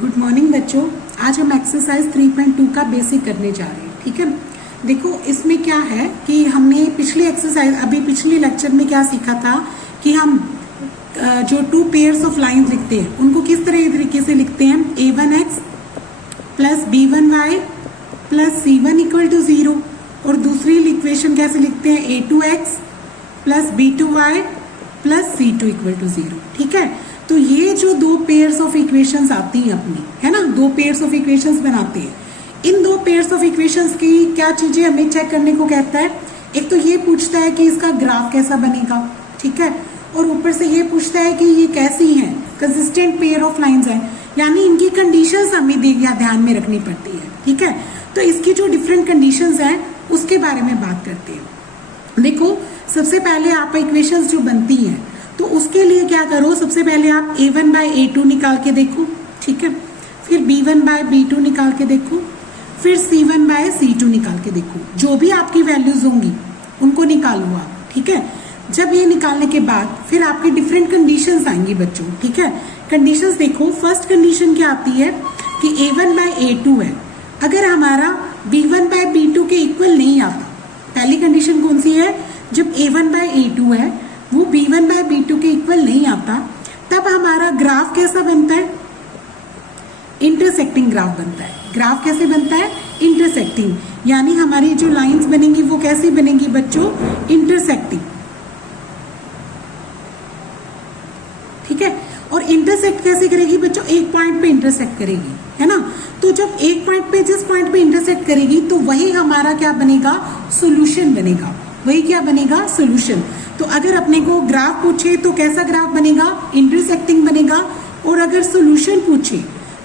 Good morning बच्चों। आज हम एक्सरसाइज 3.2 का बेसिक करने जा रहे हैं। ठीक है, देखो इसमें क्या है कि हमने पिछली लेक्चर में क्या सीखा था कि हम जो टू पेयर्स ऑफ लाइंस लिखते हैं उनको किस तरीके से लिखते हैं। a1x plus b1y plus c1 equal to 0 और दूसरी इक्वेशन कैसे लिखते हैं a2x plus b2y plus c2 equal to 0। ठीक है, तो ये जो दो पेयर्स ऑफ इक्वेशंस आती हैं अपनी, है ना, दो पेयर्स ऑफ इक्वेशंस बनाते हैं। इन दो पेयर्स ऑफ इक्वेशंस की क्या चीजें हमें चेक करने को कहता है। एक तो ये पूछता है कि इसका ग्राफ कैसा बनेगा, ठीक है, और ऊपर से ये पूछता है कि ये कैसी हैं, कंसिस्टेंट पेयर ऑफ लाइंस हैं, यानी इनकी कंडीशंस हमें ध्यान में रखनी पड़ती है। ठीक है, तो इसकी जो डिफरेंट कंडीशंस हैं उसके बारे में बात करते हैं। देखो सबसे पहले आप इक्वेशंस जो बनती हैं तो उसके लिए क्या करो, सबसे पहले आप a1 बाय a2 निकाल के देखो, ठीक है, फिर b1 बाय b2 निकाल के देखो, फिर c1 बाय c2 निकाल के देखो। जो भी आपकी वैल्यूज होंगी उनको निकालो आप। ठीक है, जब ये निकालने के बाद फिर आपकी डिफरेंट कंडीशंस आएंगी बच्चों। ठीक है, कंडीशंस देखो, फर्स्ट कंडीशन क्या आती है कि a1 बाय a2 है, अगर हमारा b1 बाय b2 के इक्वल नहीं आता। पहली कंडीशन कौन सी है, जब a1 बाय a2 है वो b1 बाय b2 के इक्वल नहीं आता, तब हमारा ग्राफ कैसा बनता है, इंटरसेक्टिंग ग्राफ बनता है। ग्राफ कैसे बनता है, इंटरसेक्टिंग, यानी हमारी जो लाइंस बनेंगी वो कैसी बनेंगी बच्चों, इंटरसेक्टिंग। ठीक है, और इंटरसेक्ट कैसे करेगी बच्चों, एक पॉइंट पे इंटरसेक्ट करेगी, है ना। तो जब एक पॉइंट पे, जिस पॉइंट पे इंटरसेक्ट करेगी तो वही हमारा क्या बनेगा, सोल्यूशन बनेगा। वही क्या बनेगा, सोल्यूशन। तो अगर अपने को ग्राफ पूछे तो कैसा ग्राफ बनेगा, इंटरसेक्टिंग बनेगा, और अगर सोल्यूशन पूछे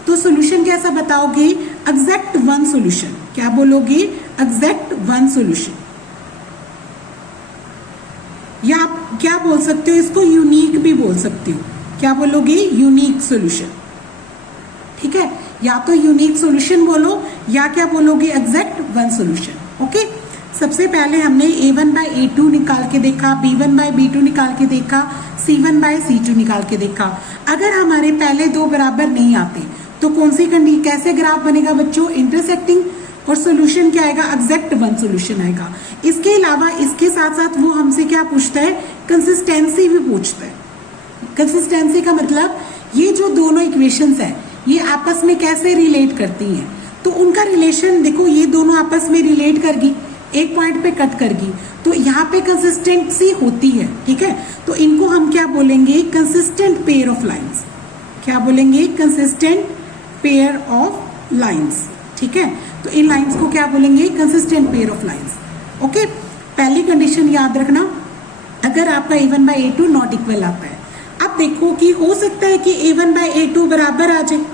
तो सोल्यूशन कैसा बताओगे, एग्जैक्ट वन सोल्यूशन। क्या बोलोगे, एग्जैक्ट वन सोल्यूशन, या आप क्या बोल सकते हो, इसको यूनिक भी बोल सकते हो। क्या बोलोगे, यूनिक सोल्यूशन। ठीक है, या तो यूनिक सोल्यूशन बोलो या क्या बोलोगे, एग्जैक्ट वन सोल्यूशन। ओके, सबसे पहले हमने a1 बाय a2 निकाल के देखा, b1 बाय b2 निकाल के देखा, c1 बाय c2 निकाल के देखा। अगर हमारे पहले दो बराबर नहीं आते तो कौन सी कैसे ग्राफ बनेगा बच्चों, इंटरसेक्टिंग, और सोल्यूशन क्या आएगा, एग्जैक्ट वन सोल्यूशन आएगा। इसके अलावा इसके साथ साथ वो हमसे क्या पूछता है, कंसिस्टेंसी भी पूछता है। कंसिस्टेंसी का मतलब ये जो दोनों इक्वेशंस है ये आपस में कैसे रिलेट करती हैं, तो उनका रिलेशन देखो, ये दोनों आपस में रिलेट करगी, एक पॉइंट पे कट करगी, तो यहाँ पे कंसिस्टेंसी होती है। ठीक है, तो इनको हम क्या बोलेंगे, कंसिस्टेंट पेयर ऑफ लाइंस। क्या बोलेंगे, कंसिस्टेंट पेयर ऑफ लाइंस। ठीक है, तो इन लाइंस को क्या बोलेंगे, consistent pair of lines. Okay, पहली कंडीशन याद रखना, अगर आपका a1 bye a2 not equal आता है। अब देखो कि हो सकता है कि a1 बाय a2 बराबर आ जाए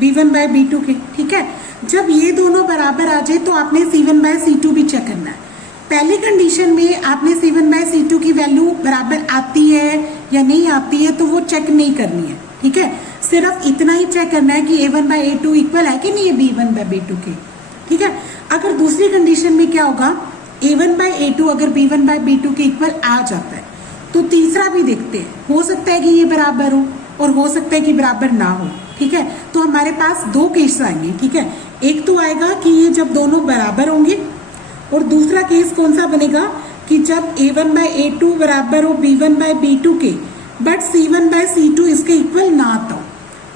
b1 बाय b2 के। ठीक है, जब ये दोनों बराबर आ जाए तो आपने c1 बाय c2 भी चेक करना है। पहली कंडीशन में आपने c1 बाय c2 की वैल्यू बराबर आती है या नहीं आती है तो वो चेक नहीं करनी है। ठीक है, सिर्फ इतना ही चेक करना है कि a1 बाय a2 इक्वल है कि नहीं है b1 बाय b2 के। ठीक है, अगर दूसरी कंडीशन में क्या होगा, a1 बाय a2 अगर b1 बाय b2 के इक्वल आ जाता है तो तीसरा भी देखते हैं, हो सकता है कि ये बराबर हो और हो सकता है कि बराबर ना हो। ठीक है, तो हमारे पास दो केस आएंगे। ठीक है, एक तो आएगा कि ये जब दोनों बराबर होंगे, और दूसरा केस कौन सा बनेगा कि जब a1 बाय a2 बराबर हो b1 बाय b2 के, बट c1 बाय c2 इसके इक्वल ना आता हो,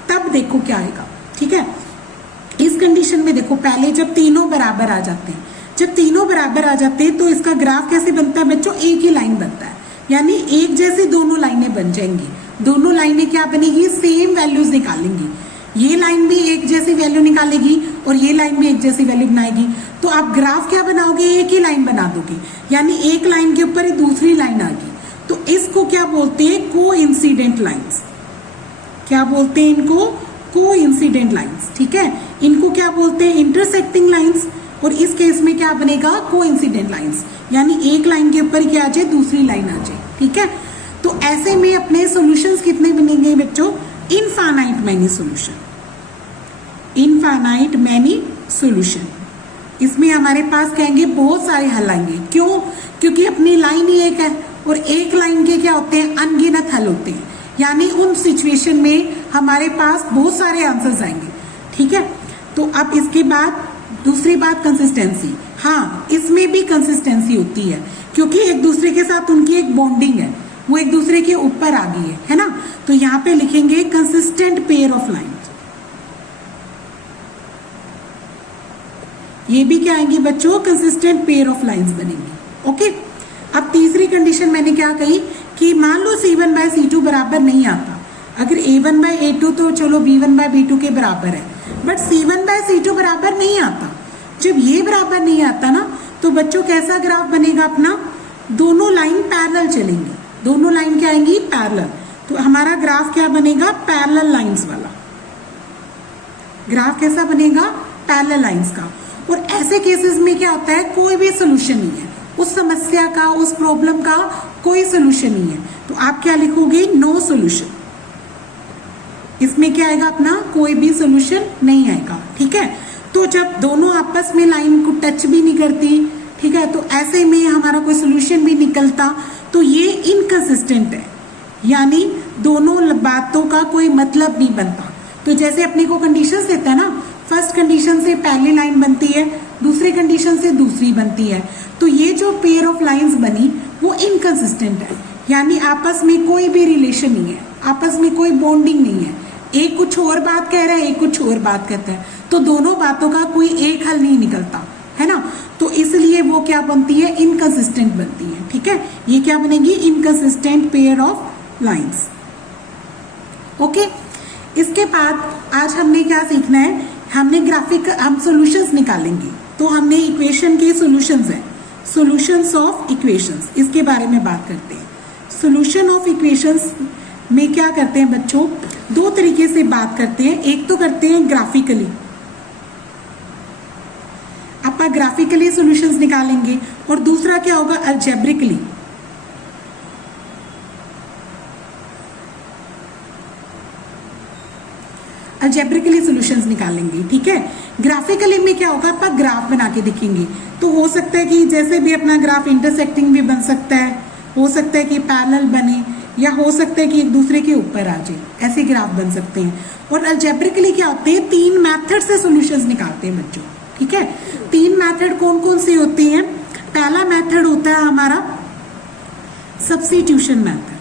तब देखो क्या आएगा। ठीक है, इस कंडीशन में देखो, पहले जब तीनों बराबर आ जाते हैं, जब तीनों बराबर आ जाते हैं तो इसका ग्राफ कैसे बनता है बच्चों, एक ही लाइन बनता है, यानी एक जैसी दोनों लाइनें बन जाएंगी। दोनों लाइनें क्या बनेगी, सेम वैल्यूज निकालेंगी। ये लाइन भी एक जैसी वैल्यू निकालेगी और ये लाइन भी एक जैसी वैल्यू बनाएगी, तो आप ग्राफ क्या बनाओगे, एक ही लाइन बना दोगे, यानी एक लाइन के ऊपर दूसरी लाइन आ गई। तो इसको क्या बोलते हैं, कोइंसिडेंट लाइंस। क्या बोलते हैं इनको, कोइंसिडेंट लाइंस। ठीक है, इनको क्या बोलते हैं, इंटरसेक्टिंग लाइंस, और इस केस में क्या बनेगा, कोइंसिडेंट लाइंस, यानी एक लाइन के ऊपर क्या आ जाए, दूसरी लाइन आ जाए। ठीक है, तो ऐसे में अपने सॉल्यूशंस कितने बनेंगे बच्चों, infinite many solution. Infinite many solution, इसमें हमारे पास कहेंगे बहुत सारे हल आएंगे। क्यों, क्योंकि अपनी लाइन ही एक है और एक लाइन के क्या होते हैं, अनगिनत हल होते हैं। यानी उन सिचुएशन में हमारे पास बहुत सारे आंसर्स आएंगे, ठीक है। तो अब इसके बाद दूसरी बात कंसिस्टेंसी, हाँ इसमें भी कंसिस्टेंसी होती है क्योंकि एक दूसरे के साथ उनकी एक बॉन्डिंग है, वो एक दूसरे के ऊपर आ गई है ना। तो यहाँ पे लिखेंगे कंसिस्टेंट पेयर ऑफ लाइंस। ये भी क्या आएंगी बच्चों, कंसिस्टेंट पेयर ऑफ लाइंस बनेंगी। ओके, अब तीसरी कंडीशन मैंने क्या कही कि मान लो C1 बाय C2 बराबर नहीं आता, अगर A1 बाय A2 तो चलो B1 बाय B2 के बराबर है, बट C1 बाय C2 बराबर नहीं आता। जब ये बराबर नहीं आता ना तो बच्चों कैसा ग्राफ बनेगा अपना, दोनों लाइन पैरेलल चलेंगी, दोनों लाइन क्या आएंगी पैरेलल। तो हमारा ग्राफ क्या बनेगा, पैरेलल लाइंस वाला ग्राफ। कैसा बनेगा, पैरेलल लाइंस का। और ऐसे केसेस में क्या होता है, कोई भी सोल्यूशन नहीं है उस समस्या का, उस प्रॉब्लम का कोई सोल्यूशन नहीं है, तो आप क्या लिखोगे, नो सोल्यूशन। इसमें क्या आएगा अपना, कोई भी सोल्यूशन नहीं आएगा, ठीक है। तो जब दोनों आपस में लाइन को टच भी नहीं करती, ठीक है, तो ऐसे में हमारा कोई सोल्यूशन भी निकलता, तो ये इनकंसिस्टेंट है, यानी दोनों बातों का कोई मतलब नहीं बनता। तो जैसे अपने को कंडीशंस देता है ना, फर्स्ट कंडीशन से पहली लाइन बनती है, दूसरी कंडीशन से दूसरी बनती है, तो ये जो पेयर ऑफ लाइंस बनी वो इनकंसिस्टेंट है, यानी आपस में कोई भी रिलेशन नहीं है, आपस में कोई बॉन्डिंग नहीं है। एक कुछ और बात कह रहा है, एक कुछ और बात कहता है, तो दोनों बातों का कोई एक हल नहीं निकलता है ना। तो इसलिए वो क्या बनती है, इनकंसिस्टेंट बनती है, ठीक है। ये क्या बनेगी, inconsistent pair of lines. Okay, इसके बाद आज हमने क्या सीखना है, हमने ग्राफिक, हम सॉल्यूशंस निकालेंगे। तो हमने इक्वेशन के सॉल्यूशंस है, सॉल्यूशंस ऑफ इक्वेशंस, इसके बारे में बात करते हैं। सॉल्यूशन ऑफ इक्वेशंस में क्या करते हैं बच्चों, दो तरीके से बात करते हैं। एक तो करते हैं ग्राफिकली, आप ग्राफिकली सॉल्यूशंस निकालेंगे, और दूसरा क्या होगा, अलजेब्रिकली। अलजेब्रिकली सॉल्यूशंस निकालेंगे, ठीक है। ग्राफिकली में क्या होगा, आप ग्राफ बना के दिखेंगे। तो हो सकता है कि जैसे भी अपना ग्राफ इंटरसेक्टिंग भी बन सकता है, हो सकता है कि पैरेलल बने, या हो सकता है कि एक दूसरे के ऊपर आ जाए, ऐसे ग्राफ बन सकते हैं। और अलजेब्रिकली क्या होते हैं, तीन मेथड से सॉल्यूशंस निकालते हैं बच्चों, ठीक है। तीन मेथड कौन कौन से होते हैं, पहला मेथड होता है हमारा सब्स्टिट्यूशन मेथड,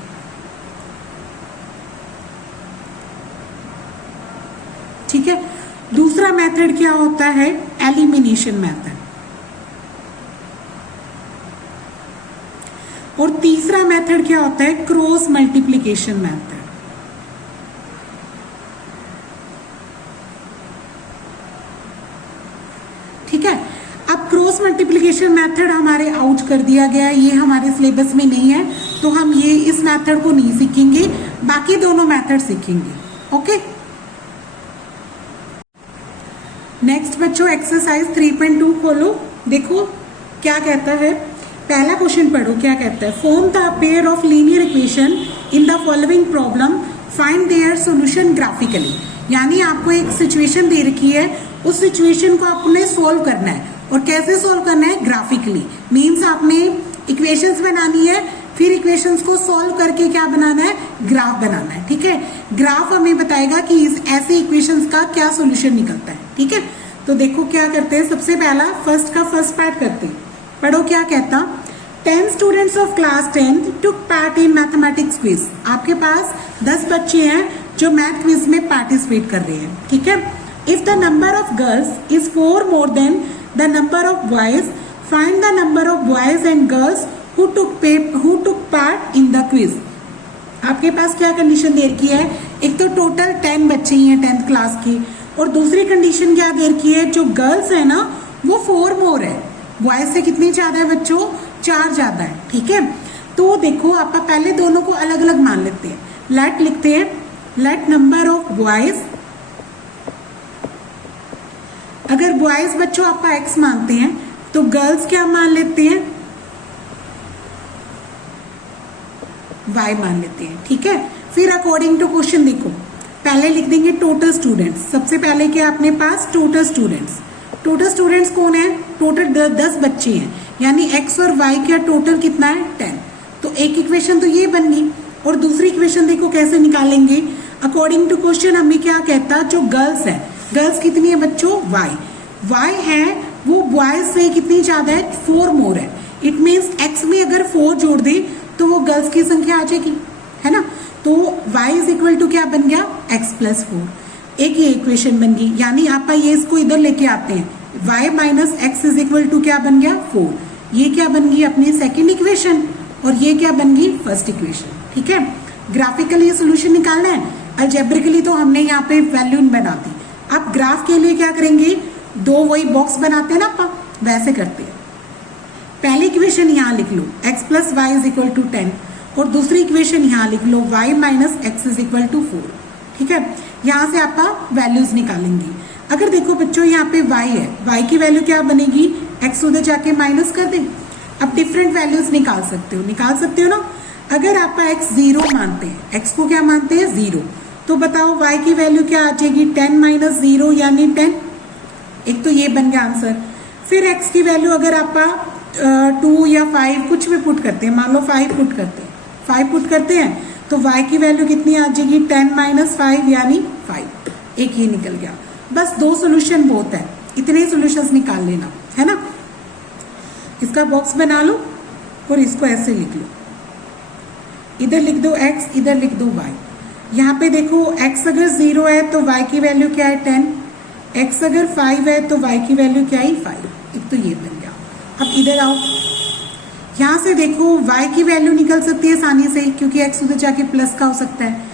ठीक है। दूसरा मेथड क्या होता है, एलिमिनेशन मेथड, और तीसरा मेथड क्या होता है, क्रॉस मल्टीप्लिकेशन मेथड। ठीक है, अब क्रॉस मल्टीप्लिकेशन मेथड हमारे आउट कर दिया गया है, ये हमारे सिलेबस में नहीं है, तो हम ये इस मेथड को नहीं सीखेंगे, बाकी दोनों मेथड सीखेंगे। ओके, नेक्स्ट बच्चों एक्सरसाइज 3.2 खोलो, देखो क्या कहता है। पहला क्वेश्चन पढ़ो, क्या कहता है, form the pair of linear equation in the following problem, find their solution graphically. यानी आपको एक सिचुएशन दे रखी है, उस सिचुएशन को आपने सोल्व करना है, और कैसे सोल्व करना है, ग्राफिकली। मीन्स आपने इक्वेशंस बनानी है, फिर इक्वेशंस को सोल्व करके क्या बनाना है, ग्राफ बनाना है, ठीक है। ग्राफ हमें बताएगा कि इस ऐसे इक्वेशंस का क्या सॉल्यूशन निकलता है, ठीक है। तो देखो क्या करते हैं, सबसे पहला फर्स्ट का फर्स्ट पार्ट करते हैं, पढ़ो क्या कहता। 10 students of class 10 took part in mathematics quiz. आपके पास 10 बच्चे हैं जो मैथ क्विज में पार्टिसिपेट कर रहे हैं, ठीक है। If the number of girls is 4 more than the number of boys, find the number of boys and girls who took part in the quiz। आपके पास क्या कंडीशन दे रखी है, एक तो टोटल 10 बच्चे ही हैं 10th क्लास की, और दूसरी कंडीशन क्या दे रखी है, जो गर्ल्स है ना वो 4 मोर है, बॉयज से कितनी ज्यादा है बच्चों, 4 ज्यादा है, ठीक है। तो देखो आप पहले दोनों को अलग अलग मान लेते हैं, लेट लिखते हैं, लेट नंबर ऑफ बॉयज, अगर बॉयज बच्चों आप x मानते हैं तो गर्ल्स क्या मान लेते हैं, y मान लेते हैं, ठीक है। फिर अकॉर्डिंग टू क्वेश्चन देखो, पहले लिख देंगे टोटल स्टूडेंट्स। सबसे पहले क्या अपने पास टोटल स्टूडेंट्स, टोटल स्टूडेंट्स कौन है, टोटल 10 बच्चे हैं, यानी x और y का टोटल कितना है 10। तो एक इक्वेशन तो ये बन गई, और दूसरी इक्वेशन देखो कैसे निकालेंगे, अकॉर्डिंग टू क्वेश्चन हमें क्या कहता, जो गर्ल्स है, गर्ल्स कितनी है बच्चों, वाई है वो बॉयज से कितनी ज्यादा है, 4 मोर है। इट मीन्स एक्स में अगर 4 जोड़ दे तो वो गर्ल्स की संख्या आ जाएगी, है ना। तो y इज इक्वल टू क्या बन गया, x प्लस 4। एक ये इक्वेशन बन गई, यानी आप ये इसको इधर लेके आते हैं, y minus x is equal to क्या बन गया, 4। ये क्या बन गई अपनी सेकेंड इक्वेशन, और ये क्या बन गई फर्स्ट इक्वेशन। ठीक है, ग्राफिकली सोल्यूशन निकालना है, अलजेब्रिकली तो हमने यहाँ पे वैल्यू बना दी। अब ग्राफ के लिए क्या करेंगे, 2 वही बॉक्स बनाते हैं ना आप, वैसे करते हैं। पहली इक्वेशन यहाँ लिख लो, x plus y is equal to 10, और दूसरी इक्वेशन यहाँ लिख लो, y minus x is equal to 4। ठीक है, यहाँ से आप वैल्यूज निकालेंगे। अगर देखो बच्चों यहाँ पे y है, y की वैल्यू क्या बनेगी, x उधर जाके माइनस कर दें। अब डिफरेंट वैल्यूज निकाल सकते हो ना। अगर आप x 0 मानते हैं, x को क्या मानते हैं 0, तो बताओ y की वैल्यू क्या आ जाएगी, 10 माइनस 0 यानी 10। एक तो ये बन गया आंसर। फिर x की वैल्यू अगर आप 2 या 5 कुछ भी पुट करते हैं, मान लो 5 पुट करते हैं तो y की वैल्यू कितनी आ जाएगी, 10 माइनस 5 यानी 5। एक ये निकल गया। बस 2 सोल्यूशन बहुत है, इतने सोल्यूशंस निकाल लेना, है ना। इसका बॉक्स बना लो और इसको ऐसे लिख लो, इधर लिख दो x, इधर लिख दो y। यहाँ पे देखो x अगर 0 है तो y की वैल्यू क्या है 10, x अगर 5 है तो y की वैल्यू क्या है 5। एक तो ये बन गया। अब इधर आओ, यहाँ से देखो y की वैल्यू निकल सकती है आसानी से, क्योंकि x उधर जाके प्लस का हो सकता है,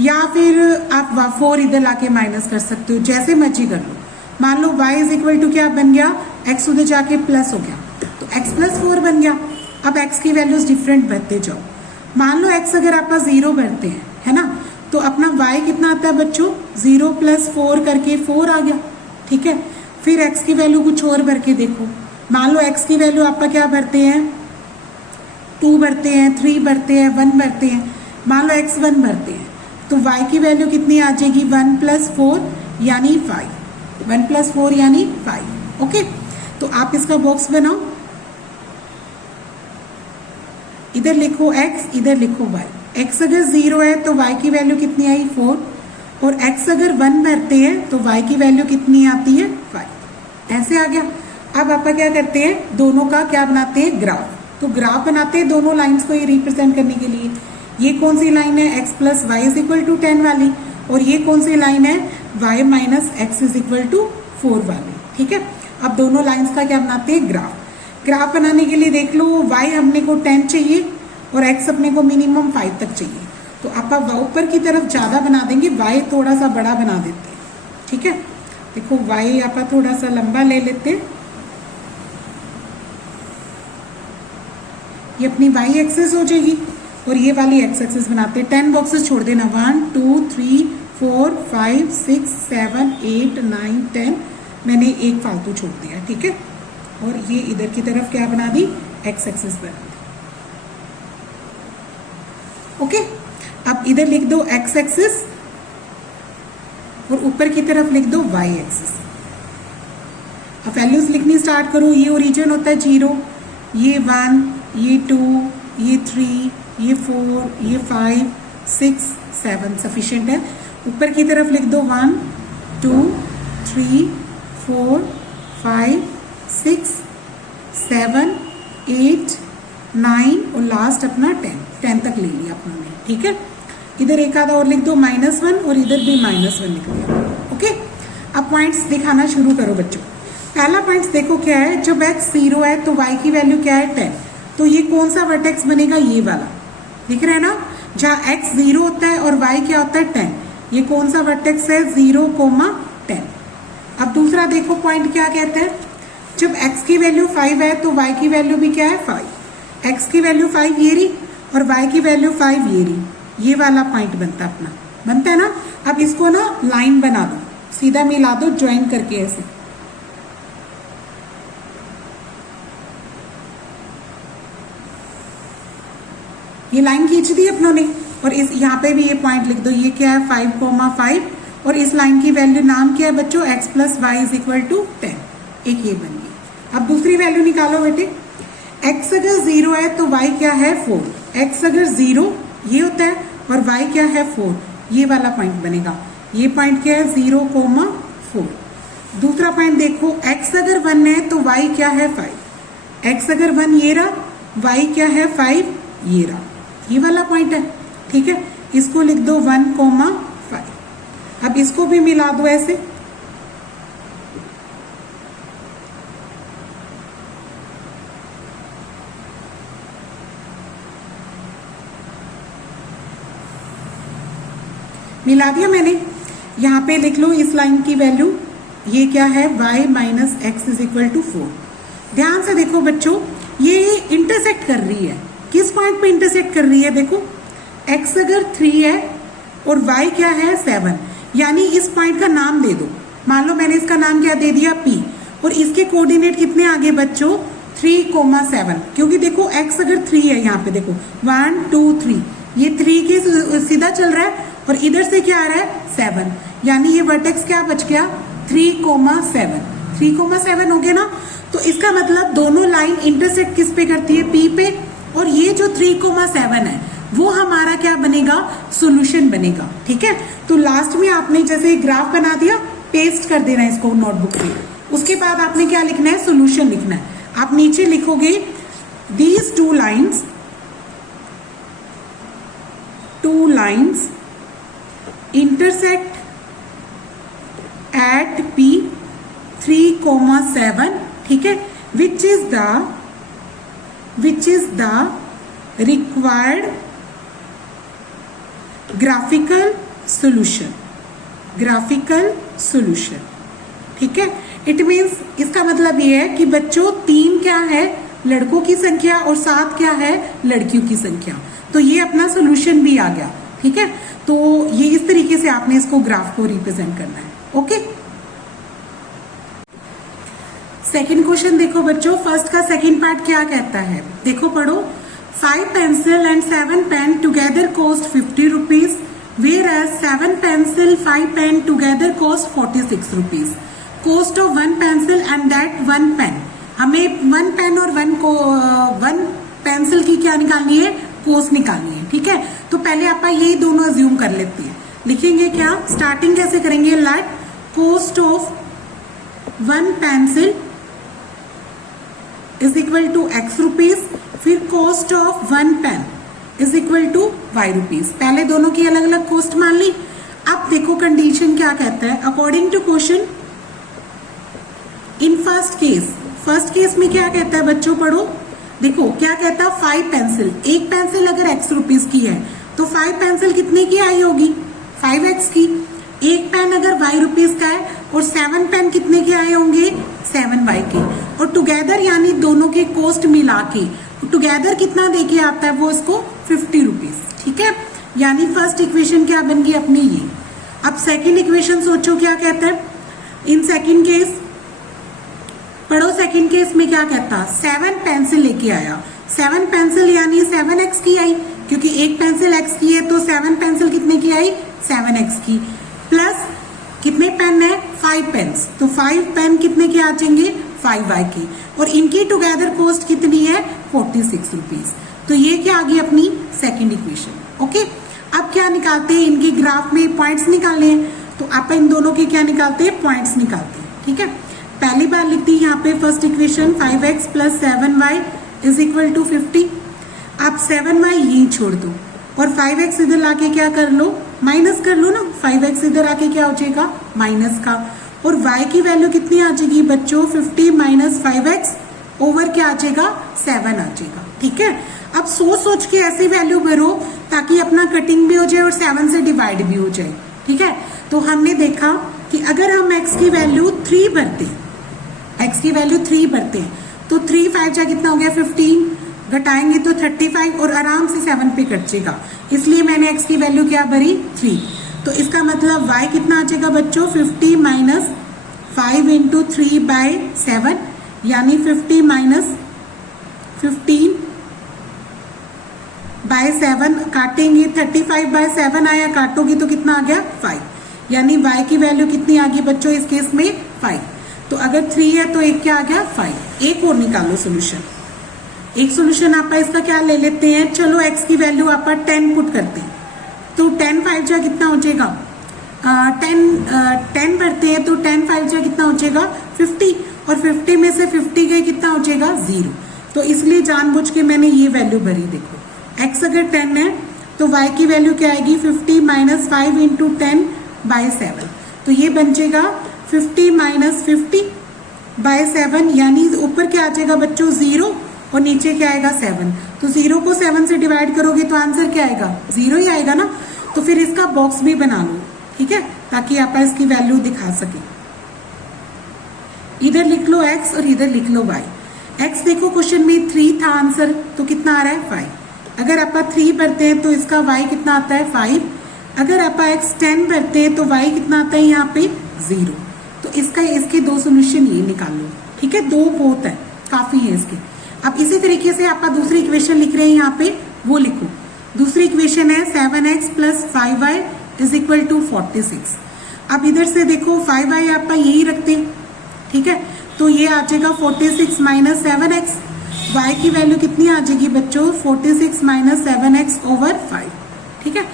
या फिर आप 4 इधर लाके माइनस कर सकते हो, जैसे मर्जी कर लो। मान लो y इज इक्वल टू क्या बन गया, x उधर जाके प्लस हो गया तो x प्लस 4 बन गया। अब x की वैल्यूज डिफरेंट भरते जाओ। मान लो x अगर आप 0 भरते हैं, है ना, तो अपना y कितना आता है बच्चों, 0 प्लस 4 करके 4 आ गया। ठीक है, फिर x की वैल्यू कुछ और भर के देखो। मान लो x की वैल्यू आप क्या भरते हैं, 2 भरते हैं, 3 भरते हैं, 1 भरते हैं। मान लो x 1 भरते हैं तो y की वैल्यू कितनी आ जाएगी, 1 प्लस 4 यानी 5। 1 प्लस 4 यानी 5। ओके, तो आप इसका बॉक्स बनाओ, इधर लिखो x, इधर लिखो y। x अगर 0 है तो y की वैल्यू कितनी आई 4, और x अगर 1 भरते हैं तो y की वैल्यू कितनी आती है 5। ऐसे आ गया। अब आप क्या करते हैं, दोनों का क्या बनाते हैं, ग्राफ। तो ग्राफ बनाते हैं दोनों लाइंस को ये रिप्रेजेंट करने के लिए। ये कौन सी लाइन है, x plus y is equal to 10 वाली, और ये कौन सी लाइन है, y minus x is equal to 4 वाली। ठीक है, अब दोनों लाइंस का क्या बनाते हैं, ग्राफ। ग्राफ बनाने के लिए देख लो, y हमने को 10 चाहिए और x अपने को मिनिमम 5 तक चाहिए, तो आप ऊपर की तरफ ज़्यादा बना देंगे, y थोड़ा सा बड़ा बना देते हैं। ठीक है, देखो y आप थोड़ा सा लंबा ले लेते हैं, ये अपनी y एक्सेस हो जाएगी, और ये वाली x एक्सेस बनाते हैं। 10 बॉक्सेस छोड़ देना, 1 2 3 4 5 6 7 8 9 10, मैंने एक फालतू छोड़ दिया। ठीक है, और ये इधर की तरफ क्या बना दी, x एक्सेस बना दी। ओके, अब इधर लिख दो x एक्सिस और ऊपर की तरफ लिख दो y एक्सिस। अब वैल्यूज लिखनी स्टार्ट करो। ये ओरिजिन होता है 0, ये 1, ये 2, ये 3, ये 4, ये 5 6 7 सफिशिएंट है। ऊपर की तरफ लिख दो 1 2 3 4 5 6 7 8 9 और लास्ट अपना 10 तक ले लिया अपनों ने। ठीक है, इधर एक आधा और लिख दो -1 और इधर भी -1 लिख दिया। ओके, अब पॉइंट्स दिखाना शुरू करो बच्चों। पहला पॉइंट्स देखो क्या है, जब x 0 है तो y की वैल्यू क्या है 10, तो ये कौन सा वर्टेक्स बनेगा, ये वाला दिख रहा है ना, जहाँ x 0 होता है और y क्या होता है 10। ये कौन सा वर्टेक्स है, 0, 10। अब दूसरा देखो पॉइंट क्या कहता है, जब x की वैल्यू 5 है तो y की वैल्यू भी क्या है 5। x की वैल्यू 5 ये रही और y की वैल्यू 5 ये रही, ये वाला पॉइंट बनता अपना, बनता है ना। अब इसको ना लाइन बना दो, सीधा मिला दो ज्वाइन करके ऐसे। ये लाइन खींच दी अपनों ने, और इस यहाँ पे भी ये पॉइंट लिख दो, ये क्या है 5,5, और इस लाइन की वैल्यू नाम क्या है बच्चों, x plus y is equal to 10। एक ये बन गई। अब दूसरी वैल्यू निकालो बेटे, x अगर 0 है तो y क्या है 4। x अगर 0 ये होता है और y क्या है 4, ये वाला पॉइंट बनेगा। ये पॉइंट क्या है 0,4। दूसरा पॉइंट देखो x अगर 1 है तो y क्या है 5। x अगर 1 ये रहा, y क्या है 5 ये रहा, ये वाला पॉइंट है। ठीक है, इसको लिख दो 1,5। अब इसको भी मिला दो ऐसे, मिला दिया मैंने। यहाँ पे लिख लो इस लाइन की वैल्यू, ये क्या है y minus x is equal to 4। ध्यान से देखो बच्चों, ये इंटरसेक्ट कर रही है, किस पॉइंट पे इंटरसेक्ट कर रही है? देखो x अगर 3 है और y क्या है 7, यानी इस पॉइंट का नाम दे दो। मान लो मैंने इसका नाम क्या दे दिया p, और इसके कोऑर्डिनेट कितने आगे बच्चों 3,7, क्योंकि देखो x अगर 3 है, यहाँ पे देखो 1 2 3, ये 3 के सीधा चल रहा है और इधर से क्या आ रहा है 7, यानी ये वर्टेक्स क्या बच गया 3,7। 3,7 हो गया ना। तो इसका मतलब दोनों लाइन इंटरसेक्ट किस पे करती है p पे, और ये जो 3,7 है वो हमारा क्या बनेगा सॉल्यूशन बनेगा। ठीक है, तो लास्ट में आपने जैसे ग्राफ बना दिया, पेस्ट कर देना इसको नोटबुक पे। उसके बाद आपने क्या लिखना है सॉल्यूशन लिखना है। आप नीचे लिखोगे these two lines intersect at P 3,7, ठीक है, which is the required graphical solution। ठीक है, इट मीन्स इसका मतलब ये है कि बच्चों 3 क्या है लड़कों की संख्या और 7 क्या है लड़कियों की संख्या, तो ये अपना सोल्यूशन भी आ गया। ठीक है, तो ये इस तरीके से आपने इसको ग्राफ को रिप्रेजेंट करना है। ओके, सेकंड क्वेश्चन देखो बच्चों, फर्स्ट का सेकंड पार्ट क्या कहता है, देखो पढ़ो। 5 pencil and 7 pen together cost 50 rupees, whereas 7 pencil 5 pen together cost 46 rupees। cost of 1 pencil and that 1 pen, हमें 1 पेन और 1 पेंसिल की क्या निकालनी है कोस्ट निकालनी है। ठीक है, तो पहले आप यही दोनों अज्यूम कर लेते हैं। लिखेंगे क्या, स्टार्टिंग कैसे करेंगे, let cost of 1 pencil is equal to x rupees, फिर cost of 1 pen is equal to y rupees. पहले दोनों की अलग अलग कोस्ट मान ली। अब देखो कंडीशन क्या कहता है, according to question in first case में क्या कहता है बच्चों पढ़ो। देखो क्या कहता है, 5 पेंसिल, एक पेंसिल अगर x रुपीज की है तो 5 पेंसिल कितने की आई होगी 5x की। एक पेन अगर y रुपीज का है और 7 पेन कितने के आए होंगे 7y के। और टुगेदर यानी दोनों के कोस्ट मिला के टुगेदर कितना देके आता है वो इसको 50 रुपीज। ठीक है, यानी फर्स्ट इक्वेशन क्या बन गई अपनी ये। अब सेकेंड इक्वेशन सोचो क्या कहता है। इन सेकेंड केस पढ़ो, सेकेंड केस में क्या कहता, 7 पेंसिल लेके आया, 7 पेंसिल यानी 7x की आई, क्योंकि एक पेंसिल x की है तो 7 पेंसिल कितने की आई 7x की, प्लस कितने पेन है 5 पेन्स, तो 5 पेन कितने के आ जाएंगे 5y की, और इनकी टुगेदर कॉस्ट कितनी है 46 रुपीज। तो ये क्या आ गई अपनी सेकेंड इक्वेशन। ओके, अब क्या निकालते हैं, इनकी ग्राफ में पॉइंट्स निकालने हैं, तो आप इन दोनों के क्या निकालते हैं पॉइंट्स निकालते हैं। ठीक है, पहली बार लिखती है यहाँ पे first equation 5x plus 7y is equal to 50। आप 7y यही छोड़ दो और 5x इधर लाके क्या कर लो माइनस कर लो ना, 5x इधर आके क्या हो जाएगा माइनस का, और y की वैल्यू कितनी आ जाएगी बच्चों 50 माइनस 5x ओवर क्या आ जाएगा 7 आ जाएगा। ठीक है, अब सोच के ऐसी वैल्यू भरो ताकि अपना कटिंग भी हो जाए और 7 से डिवाइड भी हो जाए। ठीक है, तो हमने देखा कि अगर हम x की वैल्यू 3 भरते हैं, x की वैल्यू 3 भरते हैं तो 3 5 जा कितना हो गया 15, घटाएंगे तो 35 और आराम से 7 पे कट जाएगा, इसलिए मैंने x की वैल्यू क्या भरी 3। तो इसका मतलब y कितना आ जाएगा बच्चों 50 माइनस 5 इंटू 3 बाय 7, यानी 50 माइनस 15 बाय 7, काटेंगे 35 बाय 7 आया, काटोगे तो कितना आ गया 5, यानी y की वैल्यू कितनी आ गई बच्चों इस केस में 5। तो अगर 3 है तो एक क्या आ गया 5। एक और निकालो सोल्यूशन, एक सोल्यूशन आप इसका क्या ले लेते हैं, चलो x की वैल्यू आप 10 पुट करते हैं, तो 10 5 जा कितना हो जाएगा, 10 भरते हैं तो 10 5 जा कितना हो जाएगा 50, और 50 में से 50 गए कितना हो जाएगा 0। तो इसलिए जानबूझ के मैंने ये वैल्यू भरी। देखो x अगर 10 है तो y की वैल्यू क्या आएगी 50 माइनस 5 इंटू 10 बाई 7, तो ये बन जाएगा 50 माइनस 50 बाय 7, यानी ऊपर क्या आ जाएगा बच्चों 0 और नीचे क्या आएगा 7। तो 0 को 7 से डिवाइड करोगे तो आंसर क्या आएगा 0 ही आएगा ना। तो फिर इसका बॉक्स भी बना लो, ठीक है, ताकि आप इसकी वैल्यू दिखा सके। इधर लिख लो x और इधर लिख लो y। x देखो क्वेश्चन में 3 था आंसर, तो कितना आ रहा है 5। अगर आप 3 भरते हैं तो इसका y कितना आता है 5। अगर आप x 10 भरते हैं तो y कितना आता है यहाँ पे 0। तो इसके दो सोल्यूशन ये निकाल लो, ठीक है, 2 बहुत है, काफी है इसके। अब इसी तरीके से आप दूसरी इक्वेशन लिख रहे हैं यहाँ पे, वो लिखो। दूसरी इक्वेशन है 7x plus 5y is equal to 46। अब इधर से देखो 5y आप यही रखते हैं, ठीक है, तो ये आ जाएगा 46 माइनस 7x। y की वैल्यू कितनी आ जाएगी बच्चों 46 माइनस 7x ओवर 5, ठीक है।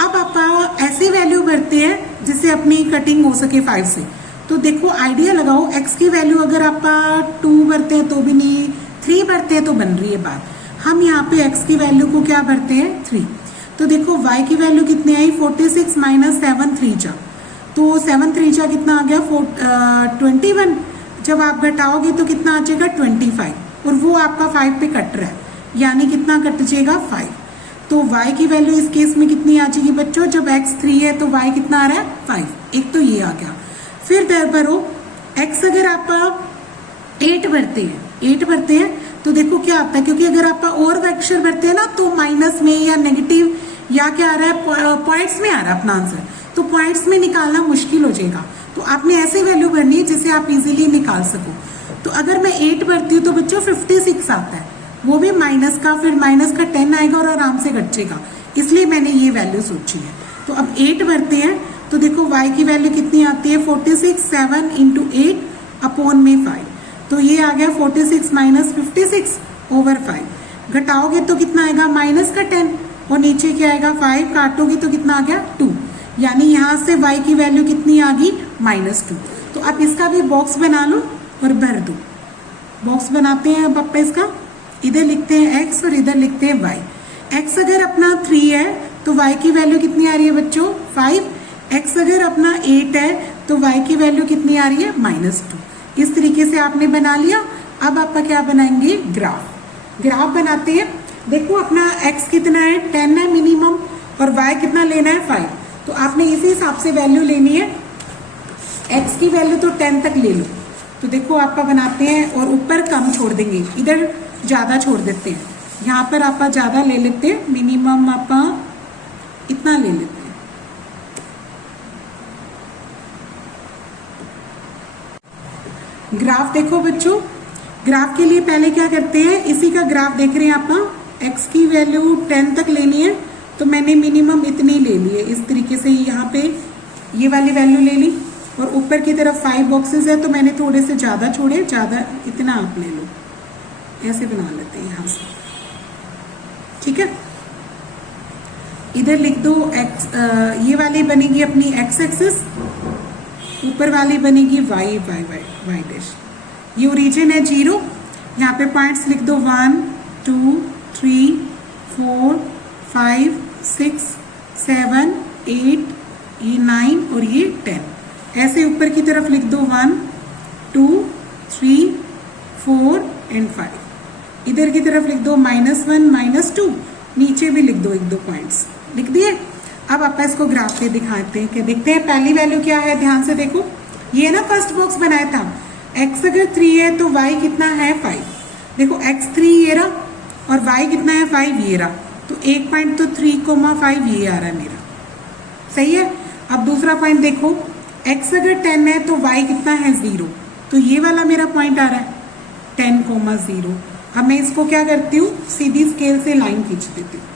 अब आप ऐसी वैल्यू भरते हैं जिससे अपनी कटिंग हो सके 5 से। तो देखो आइडिया लगाओ, x की वैल्यू अगर आप 2 भरते हैं तो भी नहीं, 3 भरते हैं तो बन रही है बात। हम यहाँ पे x की वैल्यू को क्या भरते हैं 3। तो देखो y की वैल्यू कितनी आई 46 माइनस 7 3 जा, तो 7 3 जा कितना आ गया 21। जब आप घटाओगे तो कितना आ जाएगा 25, और वो आपका 5 पे कट रहा है, यानी कितना कट जाएगा 5। तो y की वैल्यू इस केस में कितनी आ जाएगी बच्चों, जब x 3 है तो y कितना आ रहा है 5। एक तो ये आ गया। फिर दर भरो x अगर आप 8 भरते हैं तो देखो क्या आता है, क्योंकि अगर आप और अक्षर भरते हैं ना तो माइनस में या नेगेटिव या क्या आ रहा है पॉइंट्स में आ रहा है अपना आंसर, तो पॉइंट्स में निकालना मुश्किल हो जाएगा। तो आपने ऐसी वैल्यू भरनी है जिसे आप इजीली निकाल सको। तो अगर मैं 8 भरती हूँ तो बच्चों 56 आता है, वो भी माइनस का, फिर माइनस का 10 आएगा और आराम से घट जाएगा, इसलिए मैंने ये वैल्यू सोची है। तो अब 8 भरते हैं तो देखो y की वैल्यू कितनी आती है 46 7 इंटू 8 अपॉन में 5, तो ये आ गया 46 माइनस 56 ओवर 5। घटाओगे तो कितना आएगा माइनस का 10, और नीचे क्या आएगा 5, काटोगे तो कितना आ गया 2, यानी यहाँ से y की वैल्यू कितनी आ गई -2। तो आप इसका भी बॉक्स बना लो और भर दो। बॉक्स बनाते हैं अब आपका इसका, इधर लिखते हैं x और इधर लिखते हैं y। x अगर अपना 3 है तो y की वैल्यू कितनी आ रही है बच्चों 5। x अगर अपना 8 है तो y की वैल्यू कितनी आ रही है -2। इस तरीके से आपने बना लिया। अब आप क्या बनाएंगे ग्राफ बनाते हैं। देखो अपना x कितना है 10 है मिनिमम, और y कितना लेना है 5। तो आपने इसी हिसाब से वैल्यू लेनी है। x की वैल्यू तो 10 तक ले लो। तो देखो आपका बनाते हैं और ऊपर कम छोड़ देंगे, इधर ज़्यादा छोड़ देते हैं। यहाँ पर आप ज़्यादा ले लेते हैं, मिनिमम आप इतना ले लेते हैं। ग्राफ देखो बच्चों, ग्राफ के लिए पहले क्या करते हैं, इसी का ग्राफ देख रहे हैं आप, x की वैल्यू 10 तक लेनी है, तो मैंने मिनिमम इतनी ले ली है। इस तरीके से यहाँ पे ये वाली वैल्यू ले ली, और ऊपर की तरफ 5 बॉक्सेस है तो मैंने थोड़े से ज़्यादा छोड़े, ज़्यादा इतना आप ले लो, ऐसे बना लेते हैं यहाँ से, ठीक है। इधर लिख दो x, ये वाली बनेगी अपनी x एक्सिस, ऊपर वाली बनेगी y डैश। ये ओरिजिन है 0, यहाँ पे पॉइंट्स लिख दो 1 2 3 4 5 6 7 8, ये 9 और ये 10। ऐसे ऊपर की तरफ लिख दो 1 2 3 4 एंड 5। इधर की तरफ लिख दो -1 -2, नीचे भी लिख दो 1-2 पॉइंट्स लिख दिए। अब आप इसको ग्राफ पे दिखाते हैं कि देखते हैं पहली वैल्यू क्या है। ध्यान से देखो, ये ना फर्स्ट बॉक्स बनाया था, x अगर 3 है तो y कितना है 5। देखो x 3 ये रहा और y कितना है 5 ये रहा, तो एक पॉइंट तो 3,5 ये आ रहा है मेरा, सही है। अब दूसरा पॉइंट देखो, x अगर 10 है तो y कितना है 0, तो ये वाला मेरा पॉइंट आ रहा है 10,0। अब मैं इसको क्या करती हूँ, सीधी स्केल से लाइन खींच देती हूँ।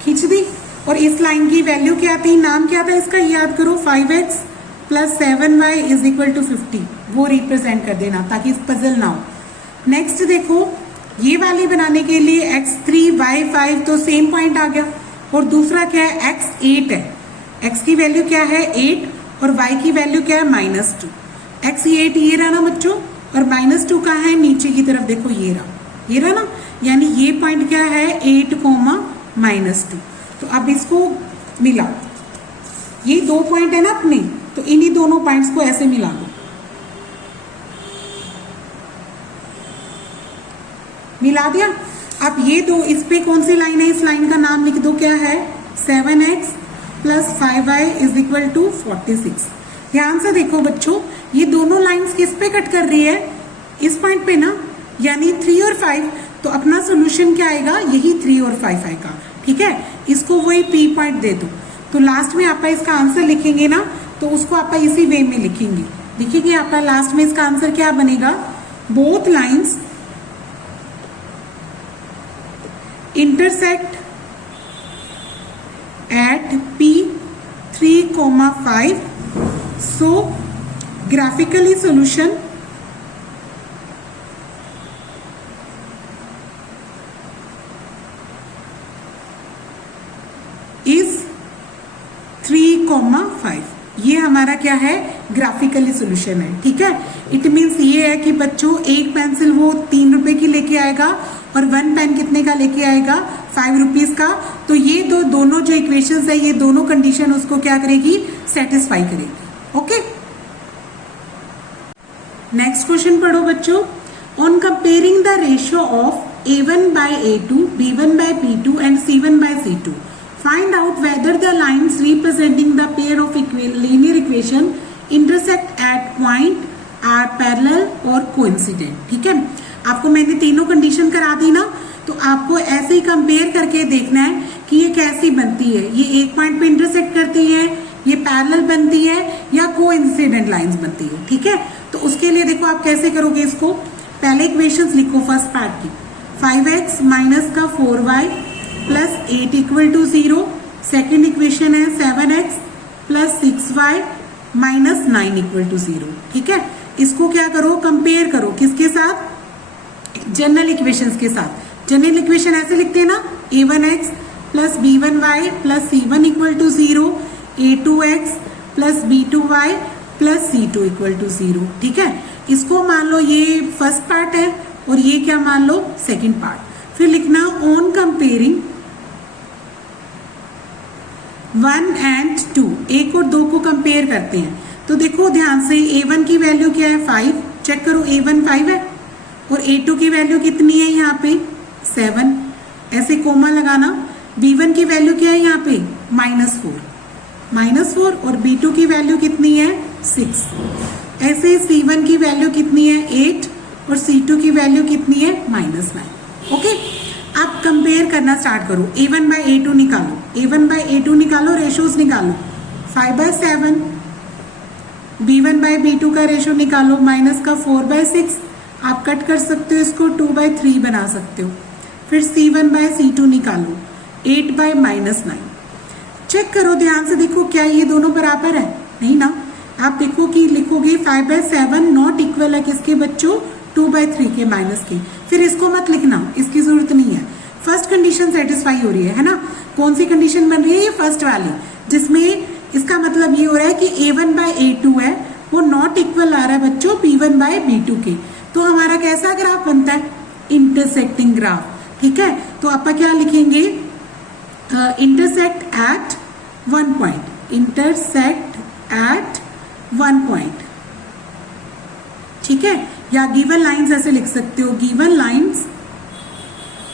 खींच दी, और इस लाइन की वैल्यू क्या थी, नाम क्या था इसका याद करो, 5x plus 7y is equal to 50, वो रिप्रेजेंट कर देना ताकि पजल ना हो। नेक्स्ट देखो, ये वाली बनाने के लिए x3 y5 तो सेम पॉइंट आ गया, और दूसरा क्या है x8 है, x की वैल्यू क्या है 8 और y की वैल्यू क्या है -2। x8 ये रहा ना बच्चों, और -2 का है नीचे की तरफ देखो ये रहा ना, यानी ये पॉइंट क्या है 8, -2। तो अब इसको मिला, ये दो पॉइंट है ना अपने, तो इन्हीं दोनों पॉइंट्स को ऐसे मिला दो, मिला दिया। अब ये दो, इस पे कौन सी लाइन है, इस लाइन का नाम लिख दो, क्या है 7x plus 5y is equal to 46। ध्यान से देखो बच्चों, ये दोनों लाइंस किस पे कट कर रही है, इस पॉइंट पे ना, यानी 3 और 5। तो अपना सोल्यूशन क्या आएगा, यही 3 और 5 आएगा। ठीक है, इसको वही P पॉइंट दे दो। तो लास्ट में आप इसका आंसर लिखेंगे ना, तो उसको आप इसी वे में लिखेंगे आप लास्ट में इसका आंसर क्या बनेगा, both lines intersect at P 3,5. So graphically solution is 3,5। ये हमारा क्या है, ग्राफिकली सोल्यूशन है। ठीक है, इट मीन्स ये है कि बच्चों एक पेंसिल वो 3 रुपए की लेके आएगा और 1 पेन कितने का लेके आएगा, 5 रुपीज का। तो ये दोनों जो इक्वेशंस है, ये दोनों कंडीशन उसको क्या करेगी, सेटिस्फाई करेगी। ओके, नेक्स्ट क्वेश्चन पढ़ो बच्चों। On comparing the ratio of A1 by A2, B1 by B2 and C1 by C2, find out whether the lines representing the pair of linear equation intersect at point are parallel or coincident। ठीक है, आपको मैंने तीनों condition करा दी ना, तो आपको ऐसे ही कंपेयर करके देखना है कि ये कैसी बनती है, ये एक पॉइंट पे इंटरसेक्ट करती है, ये पैरेलल बनती है या कोइंसिडेंट लाइंस बनती है। ठीक है, तो उसके लिए देखो आप कैसे करोगे इसको। पहले इक्वेशंस लिखो फर्स्ट पार्ट की, 5x माइनस का 4y plus 8 equal to 0। Second equation है 7x plus 6y minus 9 equal to 0। ठीक है, इसको क्या करो, कंपेयर करो किसके साथ, जनरल इक्वेशंस के साथ। जनरल इक्वेशन ऐसे लिखते हैं ना, a1x plus b1y plus c1 equal to 0, a2x plus b2y plus c2 equal to 0। ठीक है, इसको मान लो ये फर्स्ट पार्ट है और ये क्या मान लो सेकंड पार्ट। फिर लिखना ऑन कंपेयरिंग 1 and 2, 1 और 2 को कंपेयर करते हैं। तो देखो ध्यान से, a1 की वैल्यू क्या है 5, चेक करो a1 5 है, और a2 की वैल्यू कितनी है यहाँ पे 7, ऐसे कोमा लगाना। b1 की वैल्यू क्या है यहाँ पे -4, और b2 की वैल्यू कितनी है 6। ऐसे c1 की वैल्यू कितनी है 8 और c2 की वैल्यू कितनी है -9। ओके, आप कंपेयर करना स्टार्ट करो, a1 by a2 निकालो, a1 by a2 निकालो, रेशोज निकालो, 5/7, b1 by b2 का रेशो निकालो, माइनस का 4/6, आप कट कर सकते हो इसको, 2/3 बना सकते हो। फिर c1 by c2 निकालो, 8/-9। चेक करो ध्यान से, देखो क्या ये दोनों बराबर है, नहीं ना। आप देखो कि लिखोगे 5/7 नॉट इक्वल है किसके बच्चों, 2/3 के माइनस के। फिर इसको मत लिखना, इसकी जरूरत नहीं है। फर्स्ट कंडीशन सेटिस्फाई हो रही है ना। कौन सी कंडीशन बन रही है, ये फर्स्ट वाली, जिसमें इसका मतलब ये हो रहा है कि a1 by a2 है वो नॉट इक्वल आ रहा है बच्चों b1 by b2 के। तो हमारा कैसा ग्राफ बनता है, इंटरसेक्टिंग ग्राफ। ठीक है, तो आप क्या लिखेंगे, intersect at 1 point, intersect at 1 point. ठीक है, या गिवन लाइंस ऐसे लिख सकते हो, given lines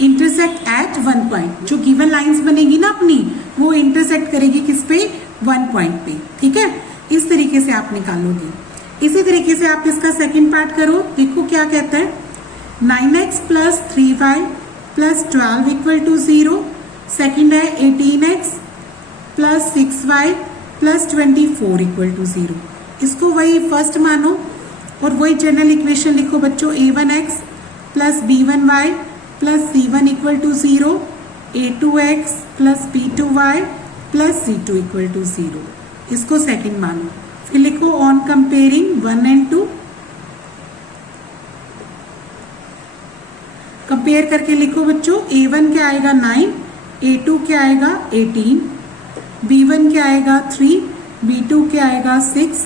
intersect at 1 point. जो गिवन लाइंस बनेगी ना अपनी, वो इंटरसेक्ट करेगी किस पे, 1 पॉइंट पे। ठीक है, इस तरीके से आप निकालोगे। इसी तरीके से आप इसका सेकंड पार्ट करो, देखो क्या कहता है, 9x plus 3y plus 12 equal to 0। Second है 18x plus 6y plus 24 equal to 0। इसको वही फर्स्ट मानो और वही जनरल इक्वेशन लिखो बच्चों, a1x plus b1y plus c1 equal to 0, a2x plus b2y plus c2 equal to 0। इसको सेकंड मानो। फिर लिखो ऑन कंपेयरिंग 1 and 2, कंपेयर करके लिखो बच्चों। A1 क्या आएगा 9, A2 क्या आएगा 18, B1 क्या आएगा 3, B2 क्या आएगा 6,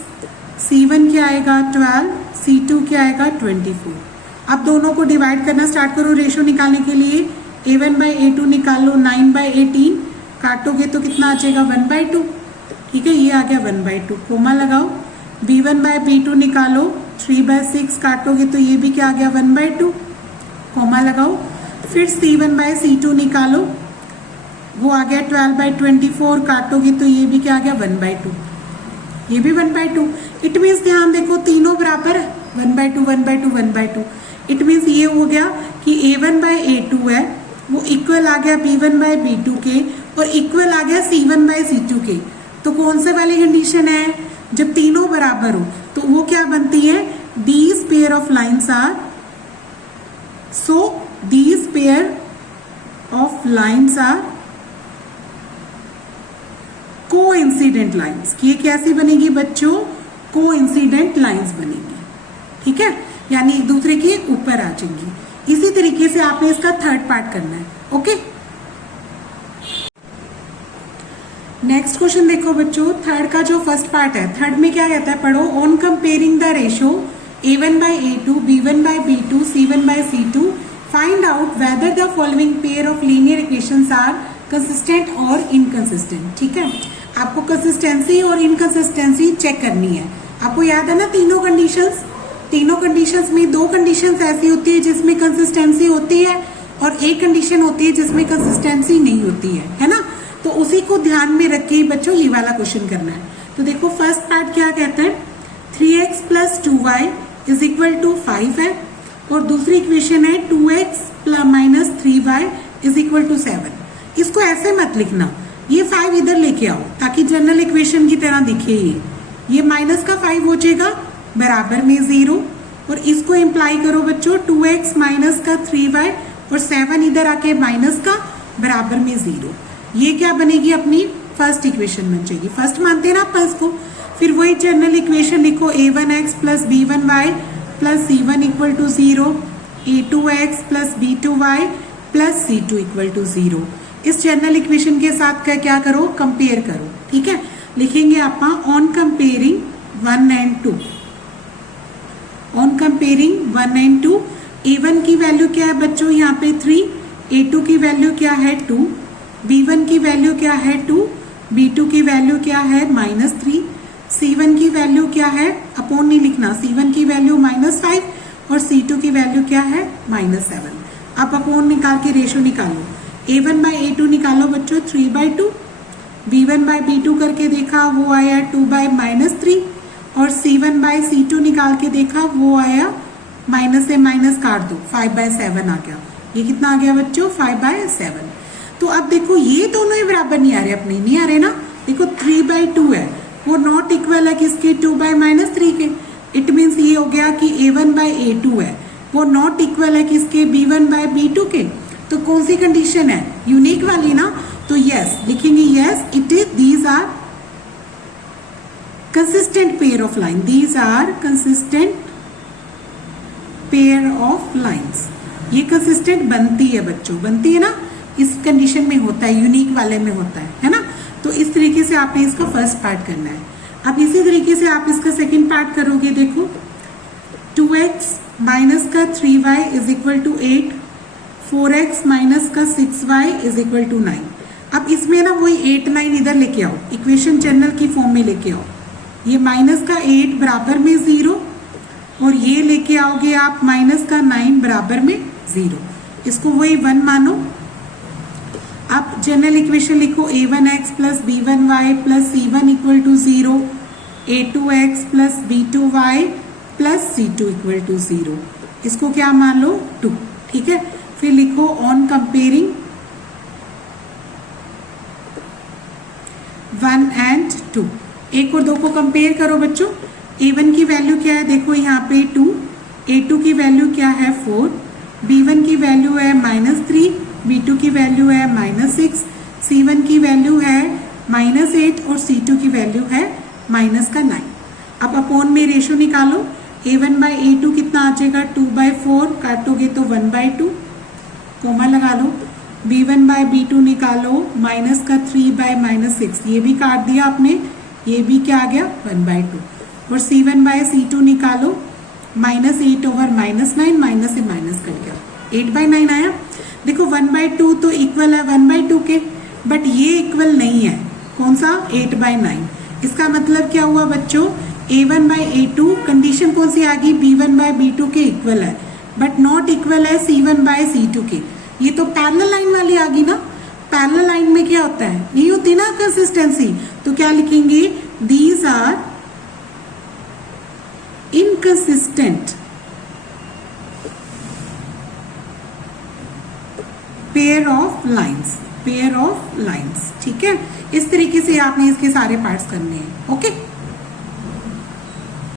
C1 क्या आएगा 12, C2 क्या आएगा 24। अब दोनों को डिवाइड करना स्टार्ट करो रेशो निकालने के लिए। A1 by A2 निकाल लो, 9 by 18 काटोगे तो कितना आ जाएगा 1 by 2। ठीक है, ये आ गया 1 by 2, कोमा लगाओ। B1 by B2 निकालो, 3 by 6 काटोगे तो ये भी क्या आ गया 1 by 2, कोमा लगाओ। फिर C1 by C2 निकालो, वो आ गया 12 by 24, काटोगे तो ये भी क्या आ गया 1 by 2, ये भी 1 by 2। इट मीन्स ध्यान देखो तीनों बराबर है, 1 by 2 1 by 2 1 by 2। It means ये हो गया कि A1 by A2 है वो इक्वल आ गया B1 by B2 के, और इक्वल आ गया C1 by C2 के। तो कौन से वाली कंडीशन है, जब तीनों बराबर हो तो वो क्या बनती है, these pair of lines are, so these pair of lines are coincident lines. ये कैसी बनेगी बच्चों, कोइंसिडेंट लाइन्स बनेगी। ठीक है, यानी एक दूसरे के ऊपर आ जाएंगी। इसी तरीके से आपने इसका थर्ड पार्ट करना है। ओके, नेक्स्ट क्वेश्चन देखो बच्चों, थर्ड का जो फर्स्ट पार्ट है, थर्ड में क्या कहता है पढ़ो। On comparing the ratio A1 by A2, B1 by B2, C1 by C2, find out whether the following pair of linear equations are consistent or inconsistent। ठीक है, आपको कंसिस्टेंसी और इनकंसिस्टेंसी चेक करनी है। आपको याद है ना तीनों कंडीशंस में दो कंडीशंस ऐसी होती है जिसमें कंसिस्टेंसी होती है, और एक कंडीशन होती है जिसमें कंसिस्टेंसी नहीं होती है ना। तो उसी को ध्यान में रख के बच्चों ये वाला क्वेश्चन करना है। तो देखो फर्स्ट पार्ट क्या कहता है, 3x + 2y = 5 है, और दूसरी इक्वेशन है 2x - 3y = 7। इसको ऐसे मत लिखना, ये 5 इधर लेके आओ ताकि जनरल इक्वेशन की तरह दिखे। ये माइनस का 5 हो जाएगा बराबर में 0, और इसको इम्प्लाई करो बच्चों 2x - 3y, और 7 इधर आके माइनस का बराबर में 0। ये क्या बनेगी, अपनी फर्स्ट इक्वेशन बन जाएगी। फर्स्ट मानते हैं ना अपन इसको। फिर वही जनरल इक्वेशन लिखो, A1x + B1y + C1 = 0, A2x + B2y + C2 = 0। इस जनरल इक्वेशन के साथ क्या करो, कंपेयर करो। ठीक है, लिखेंगे आप on comparing 1 and 2। On comparing 1 and 2, A1 की वैल्यू क्या है बच्चों यहाँ पे 3, A2 की वैल्यू क्या है 2, B1 की वैल्यू क्या है 2, B2 की वैल्यू क्या है -3, C1 की वैल्यू क्या है, अपोन नहीं लिखना, C1 की वैल्यू -5, और C2 की वैल्यू क्या है -7। अब अपोन निकाल के रेशो निकालो। A1 by A2 निकालो बच्चों 3 by 2, B1 by B2 करके देखा वो आया 2 by -3, और C1 by C2 निकाल के देखा वो आया माइनस से माइनस काट दो 5 by 7 आ गया। ये कितना आ गया बच्चों 5 by 7। तो अब देखो ये दोनों ही बराबर नहीं आ रहे, अपने नहीं आ रहे ना। देखो 3 by 2 है, वो नॉट इक्वल है किसके 2 by -3 के। इट मीन्स ये हो गया कि A1 by A2 है, वो नॉट इक्वल है किसके B1 by B2 के। तो कौन सी कंडीशन है, यूनिक वाली ना। तो यस लिखेंगे, yes it is, these are consistent pair of line, these are consistent pair of lines। ये consistent बनती है बच्चों, बनती है ना, इस कंडीशन में होता है, यूनिक वाले में होता है ना। तो इस तरीके से आपने इसका फर्स्ट पार्ट करना है। अब इसी तरीके से आप इसका सेकंड पार्ट करोगे। देखो 2x - 3y = 8, 4x - 6y = 9। अब इसमें ना वही 8 9 इधर लेके आओ, इक्वेशन जनरल की फॉर्म में लेके आओ। ये -8 बराबर में 0, और ये लेके आओगे आप -9 बराबर में 0। इसको वही 1 मानो। आप जनरल इक्वेशन लिखो, A1x + B1y + C1 = 0, A2x + B2y + C2 = 0। इसको क्या मान लो 2। ठीक है, फिर लिखो ऑन कंपेयरिंग 1 and 2। 1 और 2 को कंपेयर करो बच्चों। A1 की वैल्यू क्या है, देखो यहाँ पे 2, A2 की वैल्यू क्या है 4, B1 की वैल्यू है -3, B2 की वैल्यू है -6, C1 की वैल्यू है -8, और C2 की वैल्यू है -9। अब अपॉन में रेशो निकालो, a1/a2 कितना आ जाएगा 2/4, काटोगे तो 1/2, कोमा लगा लो, b1/b2 निकालो, माइनस का 3/-6, ये भी काट दिया आपने, ये भी क्या आ गया 1/2, और c1/c2 निकालो, -8/-9, माइनस से माइनस कट गया, 8/9 आया। देखो 1/2 तो इक्वल है 1/2 के, बट ये इक्वल नहीं है, कौन सा 8/9। इसका मतलब क्या हुआ बच्चों, a1/a2 कंडीशन कौन सी आ गई, b1/b2 के इक्वल है, बट नॉट इक्वल है c1/c2 के। ये तो पैरेलल लाइन वाली आ गई ना, पैरेलल लाइन में क्या होता है, नहीं होती ना कंसिस्टेंसी, तो क्या लिखेंगे, these are inconsistent pair of lines, ठीक है। इस तरीके से आपने इसके सारे पार्ट्स करने हैं, ओके।